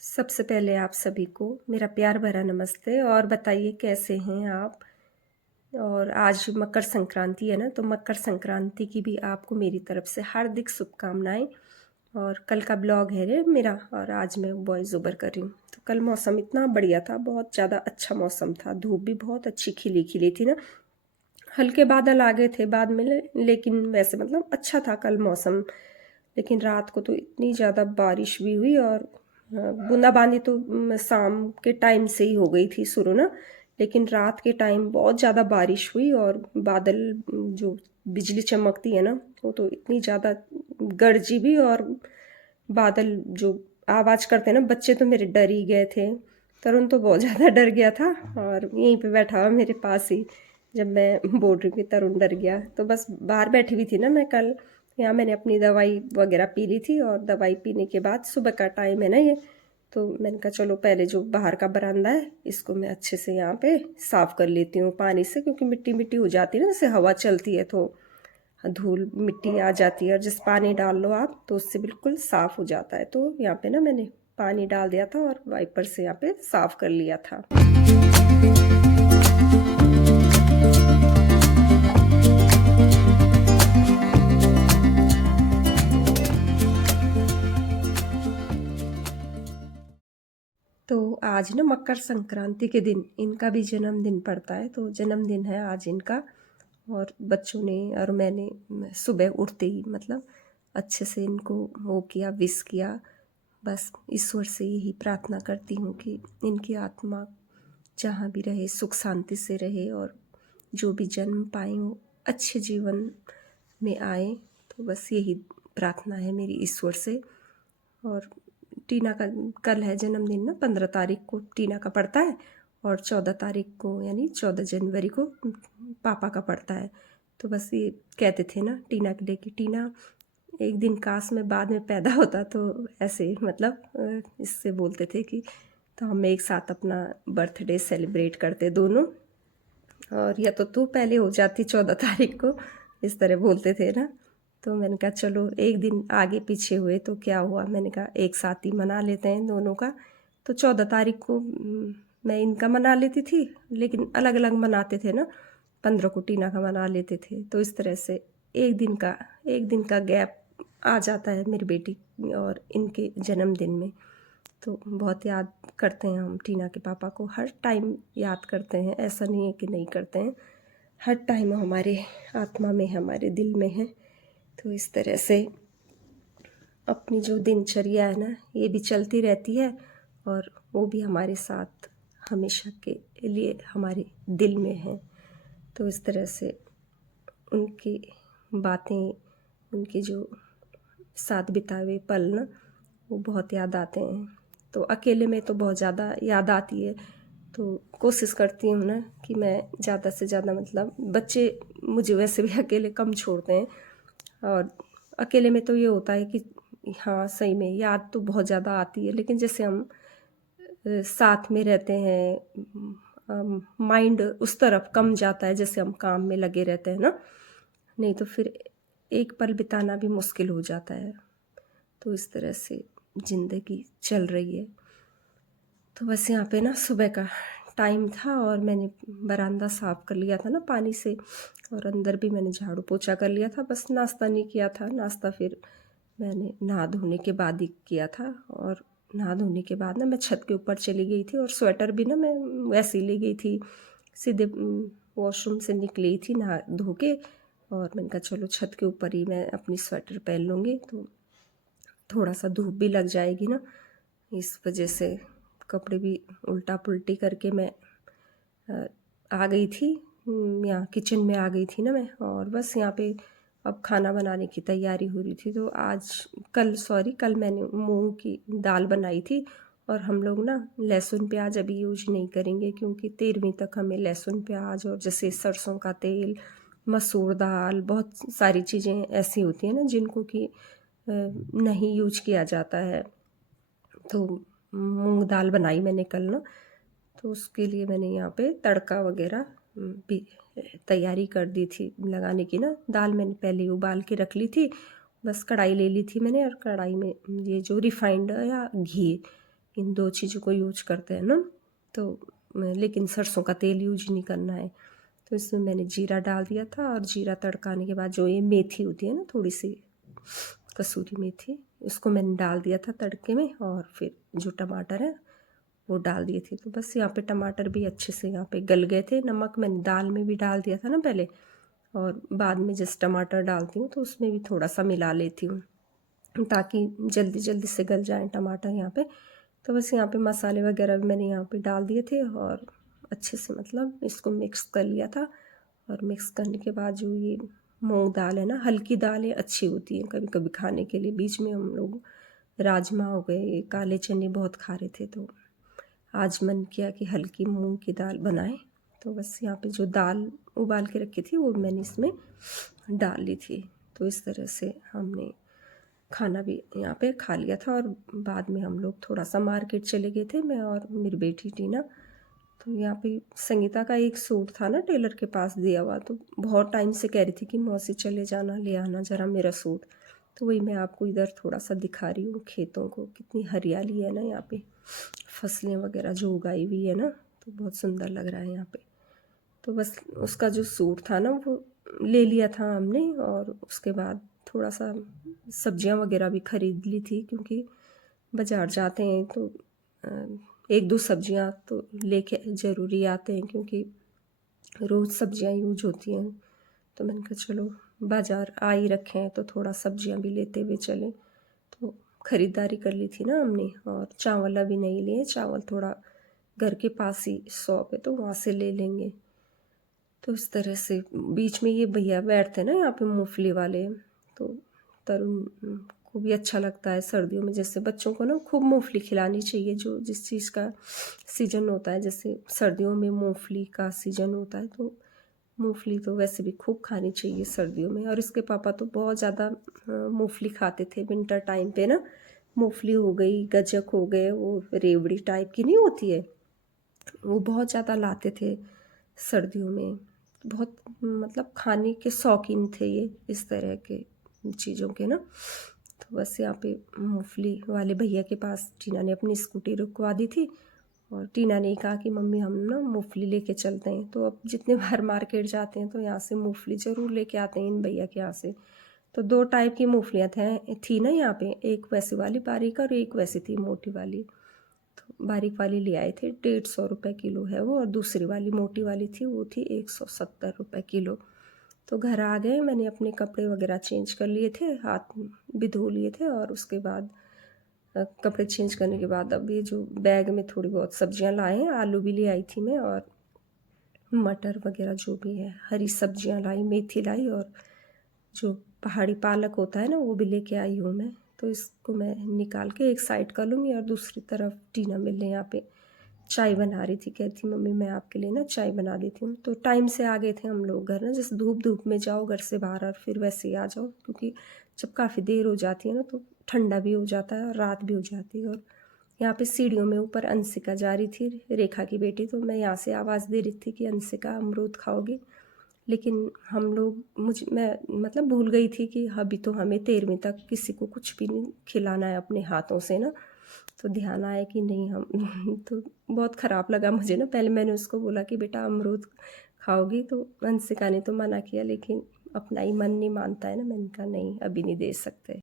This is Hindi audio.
सबसे पहले आप सभी को मेरा प्यार भरा नमस्ते और बताइए कैसे हैं आप। और आज मकर संक्रांति है ना, तो मकर संक्रांति की भी आपको मेरी तरफ से हार्दिक शुभकामनाएं। और कल का ब्लॉग है रे मेरा, और आज मैं वॉइस ओवर कर रही हूँ। तो कल मौसम इतना बढ़िया था, बहुत ज़्यादा अच्छा मौसम था, धूप भी बहुत अच्छी खिली खिली थी ना। हल्के बादल आ गए थे बाद में, लेकिन वैसे मतलब अच्छा था कल मौसम। लेकिन रात को तो इतनी ज़्यादा बारिश भी हुई, और बूंदाबांदी तो शाम के टाइम से ही हो गई थी शुरू ना। लेकिन रात के टाइम बहुत ज़्यादा बारिश हुई, और बादल जो बिजली चमकती है ना, वो तो इतनी ज़्यादा गरजी भी। और बादल जो आवाज़ करते हैं ना, बच्चे तो मेरे डर ही गए थे। तरुण तो बहुत ज़्यादा डर गया था, और यहीं पे बैठा हुआ मेरे पास ही। जब मैं बोल रही हूँ कि तरुण डर गया, तो बस बाहर बैठी हुई थी ना मैं कल। यहाँ मैंने अपनी दवाई वगैरह पी ली थी, और दवाई पीने के बाद सुबह का टाइम है ना ये, तो मैंने कहा चलो पहले जो बाहर का बरामदा है इसको मैं अच्छे से यहाँ पे साफ़ कर लेती हूँ पानी से, क्योंकि मिट्टी मिट्टी हो जाती है ना, जैसे हवा चलती है तो धूल मिट्टी आ जाती है। और जिस पानी डाल लो आप तो उससे बिल्कुल साफ़ हो जाता है। तो यहाँ पे ना मैंने पानी डाल दिया था और वाइपर से यहाँ पे साफ़ कर लिया था। तो आज ना मकर संक्रांति के दिन इनका भी जन्मदिन पड़ता है, तो जन्मदिन है आज इनका। और बच्चों ने और मैंने सुबह उठते ही मतलब अच्छे से इनको वो किया, विश किया। बस ईश्वर से यही प्रार्थना करती हूँ कि इनकी आत्मा जहाँ भी रहे सुख शांति से रहे, और जो भी जन्म पाए वो अच्छे जीवन में आए। तो बस यही प्रार्थना है मेरी ईश्वर से। और टीना का कल है जन्मदिन ना, 15 तारीख को टीना का पड़ता है, और 14 तारीख को यानी 14 जनवरी को पापा का पड़ता है। तो बस ये कहते थे ना टीना के लिए कि टीना एक दिन काश में बाद में पैदा होता, तो ऐसे मतलब इससे बोलते थे कि तो हम एक साथ अपना बर्थडे सेलिब्रेट करते दोनों। और या तो तू पहले हो जाती 14 तारीख को, इस तरह बोलते थे ना। तो मैंने कहा चलो एक दिन आगे पीछे हुए तो क्या हुआ, मैंने कहा एक साथ ही मना लेते हैं दोनों का। तो 14 तारीख को मैं इनका मना लेती थी, लेकिन अलग अलग मनाते थे ना। 15 को टीना का मना लेते थे, तो इस तरह से एक दिन का गैप आ जाता है मेरी बेटी और इनके जन्मदिन में। तो बहुत याद करते हैं हम टीना के पापा को, हर टाइम याद करते हैं, ऐसा नहीं है कि नहीं करते हैं। हर टाइम हमारे आत्मा में, हमारे दिल में है। तो इस तरह से अपनी जो दिनचर्या है ना, ये भी चलती रहती है, और वो भी हमारे साथ हमेशा के लिए हमारे दिल में है। तो इस तरह से उनकी बातें, उनके जो साथ बिताए हुए पल ना, वो बहुत याद आते हैं। तो अकेले में तो बहुत ज़्यादा याद आती है। तो कोशिश करती हूँ ना कि मैं ज़्यादा से ज़्यादा मतलब बच्चे मुझे वैसे भी अकेले कम छोड़ते हैं। और अकेले में तो ये होता है कि हाँ सही में याद तो बहुत ज़्यादा आती है, लेकिन जैसे हम साथ में रहते हैं, माइंड उस तरफ कम जाता है, जैसे हम काम में लगे रहते हैं ना। नहीं तो फिर एक पल बिताना भी मुश्किल हो जाता है। तो इस तरह से ज़िंदगी चल रही है। तो बस यहाँ पे ना सुबह का टाइम था, और मैंने बरामदा साफ़ कर लिया था ना पानी से, और अंदर भी मैंने झाड़ू पोछा कर लिया था। बस नाश्ता नहीं किया था, नाश्ता फिर मैंने नहा धोने के बाद ही किया था। और नहा धोने के बाद ना मैं छत के ऊपर चली गई थी, और स्वेटर भी ना मैं वैसे ही ले गई थी, सीधे वॉशरूम से निकली थी नहा धो के। और मैंने कहा चलो छत के ऊपर ही मैं अपनी स्वेटर पहन लूँगी, तो थोड़ा सा धूप भी लग जाएगी ना। इस वजह से कपड़े भी उल्टा पुल्टी करके मैं आ गई थी, यहाँ किचन में आ गई थी ना मैं। और बस यहाँ पे अब खाना बनाने की तैयारी हो रही थी। तो कल मैंने मूंग की दाल बनाई थी। और हम लोग ना लहसुन प्याज अभी यूज नहीं करेंगे, क्योंकि 13वीं तक हमें लहसुन प्याज और जैसे सरसों का तेल, मसूर दाल, बहुत सारी चीज़ें ऐसी होती हैं ना जिनको कि नहीं यूज किया जाता है। तो मूंग दाल बनाई मैंने कल ना, तो उसके लिए मैंने यहाँ पे तड़का वगैरह भी तैयारी कर दी थी लगाने की ना। दाल मैंने पहले ही उबाल के रख ली थी, बस कढ़ाई ले ली थी मैंने, और कढ़ाई में ये जो रिफाइंड या घी इन 2 चीज़ों को यूज करते हैं ना, तो लेकिन सरसों का तेल यूज नहीं करना है। तो इसमें मैंने जीरा डाल दिया था, और जीरा तड़काने के बाद जो ये मेथी होती है ना, थोड़ी सी कसूरी मेथी, इसको मैंने डाल दिया था तड़के में, और फिर जो टमाटर है वो डाल दिए थे। तो बस यहाँ पे टमाटर भी अच्छे से यहाँ पे गल गए थे। नमक मैंने दाल में भी डाल दिया था ना पहले, और बाद में जैसे टमाटर डालती हूँ तो उसमें भी थोड़ा सा मिला लेती हूँ, ताकि जल्दी जल्दी से गल जाए टमाटर यहाँ पे। तो बस यहाँ पे मसाले वगैरह भी मैंने यहाँ पे डाल दिए थे, और अच्छे से मतलब इसको मिक्स कर लिया था। और मिक्स करने के बाद जो ये मूंग दाल है ना, हल्की दालें अच्छी होती हैं कभी कभी खाने के लिए। बीच में हम लोग राजमा हो गए, काले चने बहुत खा रहे थे, तो आज मन किया कि हल्की मूंग की दाल बनाएं। तो बस यहाँ पे जो दाल उबाल के रखी थी वो मैंने इसमें डाल ली थी। तो इस तरह से हमने खाना भी यहाँ पे खा लिया था, और बाद में हम लोग थोड़ा सा मार्केट चले गए थे, मैं और मेरी बेटी टीना। तो यहाँ पे संगीता का एक सूट था ना टेलर के पास दिया हुआ, तो बहुत टाइम से कह रही थी कि मौसी चले जाना, ले आना ज़रा मेरा सूट। तो वही मैं आपको इधर थोड़ा सा दिखा रही हूँ खेतों को, कितनी हरियाली है ना यहाँ पे, फसलें वगैरह जो उगाई हुई है ना, तो बहुत सुंदर लग रहा है यहाँ पे। तो बस उसका जो सूट था ना वो ले लिया था हमने, और उसके बाद थोड़ा सा सब्जियां वगैरह भी ख़रीद ली थी, क्योंकि बाज़ार जाते हैं तो एक दो सब्जियां तो लेके ज़रूरी आते हैं, क्योंकि रोज़ सब्जियां यूज होती हैं। तो मैंने कहा चलो बाज़ार आ ही रखे हैं तो थोड़ा सब्जियां भी लेते हुए चलें। तो ख़रीदारी कर ली थी ना हमने, और चावल अभी नहीं लिए, चावल थोड़ा घर के पास ही शॉप है तो वहाँ से ले लेंगे। तो इस तरह से बीच में ये भैया बैठते हैं ना यहाँ पे मूंगफली वाले, तो तरुण को भी अच्छा लगता है सर्दियों में, जैसे बच्चों को ना खूब मूंगफली खिलानी चाहिए, जो जिस चीज़ का सीजन होता है। जैसे सर्दियों में मूंगफली का सीजन होता है, तो मूंगफली तो वैसे भी खूब खानी चाहिए सर्दियों में। और इसके पापा तो बहुत ज़्यादा मूंगफली खाते थे विंटर टाइम पे ना। मूंगफली हो गई, गज्जक हो गए, वो रेवड़ी टाइप की नहीं होती है, वो बहुत ज़्यादा लाते थे सर्दियों में। बहुत मतलब खाने के शौकीन थे ये इस तरह के चीज़ों के ना। तो बस यहाँ पे मूंगफली वाले भैया के पास टीना ने अपनी स्कूटी रुकवा दी थी, और टीना ने कहा कि मम्मी हम ना मूंगफली लेके चलते हैं। तो अब जितने बार मार्केट जाते हैं तो यहाँ से मूंगफली ज़रूर लेके आते हैं इन भैया के यहाँ से। तो 2 टाइप की मूंगफलियाँ थी ना यहाँ पे, एक वैसी वाली बारीक और एक वैसी थी मोटी वाली। तो बारीक वाली ले आए थे, 150 रुपये किलो है वो, और दूसरी वाली मोटी वाली थी वो थी 170 रुपये किलो। तो घर आ गए, मैंने अपने कपड़े वगैरह चेंज कर लिए थे, हाथ भी धो लिए थे, और उसके बाद कपड़े चेंज करने के बाद अब ये जो बैग में थोड़ी बहुत सब्जियां लाए हैं, आलू भी ले आई थी मैं, और मटर वगैरह जो भी है, हरी सब्जियां लाई, मेथी लाई, और जो पहाड़ी पालक होता है ना वो भी लेके आई हूँ मैं। तो इसको मैं निकाल के एक साइड कर लूँगी, और दूसरी तरफ टीना मिलने यहाँ पे चाय बना रही थी, कहती मम्मी मैं आपके लिए ना चाय बना देती हूँ। तो टाइम से आ गए थे हम लोग घर ना, जैसे धूप धूप में जाओ घर से बाहर और फिर वैसे ही आ जाओ, क्योंकि जब काफ़ी देर हो जाती है ना तो ठंडा भी हो जाता है और रात भी हो जाती है। और यहाँ पे सीढ़ियों में ऊपर अंशिका जा रही थी, रेखा की बेटी, तो मैं यहाँ से आवाज़ दे रही थी कि अंशिका अमरूद खाओगी, लेकिन हम लोग मैं मतलब भूल गई थी कि अभी तो हमें 13वीं तक किसी को कुछ भी नहीं खिलाना है अपने हाथों से ना। तो ध्यान आया कि नहीं हम तो बहुत ख़राब लगा मुझे ना। पहले मैंने उसको बोला कि बेटा अमरूद खाओगी, तो अंशिका ने तो मना किया, लेकिन अपना ही मन नहीं मानता है ना। मैंने कहा नहीं अभी नहीं दे सकते।